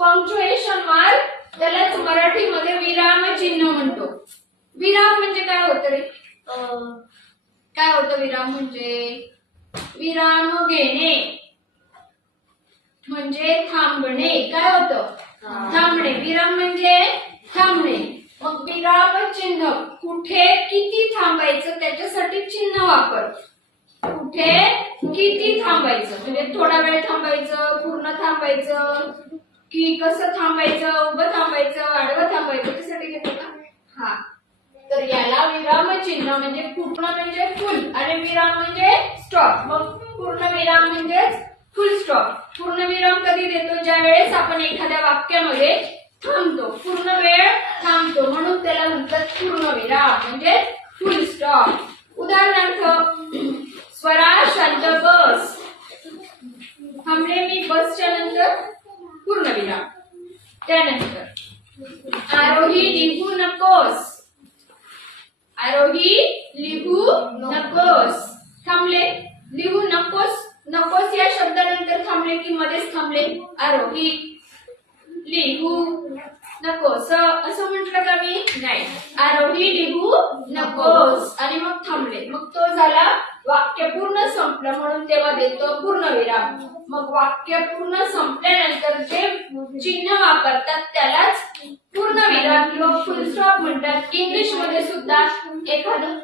Punctuation mark त्यालाच मराठीमध्ये विराम चिन्ह म्हणतो. विराम म्हणजे काय होतं रे? काय होतं विराम म्हणजे? विराम घेणे म्हणजे थांबणे. काय होतं? थांबणे. विराम म्हणजे थांबणे. मग विराम चिन्ह कुठे किती थांबायचं त्याच्यासाठी चिन्ह वापर. कुठे किती थांबायचं म्हणजे थोडा वेळ थांबायचं, पूर्ण थांबायचं की कसं थांबायचं, उभं थांबायचं, आडवं थांबायचं त्यासाठी घेतो का? हा. तर याला विराम चिन्ह म्हणजे पूर्ण म्हणजे फुल आणि विराम म्हणजे स्टॉप. मग पूर्ण विराम म्हणजे फुल स्टॉप. पूर्ण विराम कधी देतो? ज्या वेळेस आपण एखाद्या वाक्यामध्ये थांबतो, पूर्ण वेळ थांबतो, म्हणून त्याला म्हणतात पूर्ण विराम म्हणजे फुल स्टॉप. उदाहरणार्थ स्वरा शांत बस. थांबले मी बसच्या नंतर पूर्ण विराम. त्यानंतर आरोही लिहू नकोस. आरोही लिहू नकोस. थांबले. लिहू नकोस. नकोस या शब्दानंतर थांबले की मध्येच थांबले. आरोही लिहू नकोस असं म्हटलं का मी? नाही. आरोही लिहू नकोस आणि मग थांबले. मग तो झाला वाक्य पूर्ण संपलं म्हणून तेव्हा देतो पूर्ण विराम. मग वाक्य पूर्ण संपल्यानंतर जे चिन्ह वापरतात त्यालाच पूर्ण विराम किंवा फुल स्टॉप म्हणतात. इंग्लिश मध्ये सुद्धा एखादं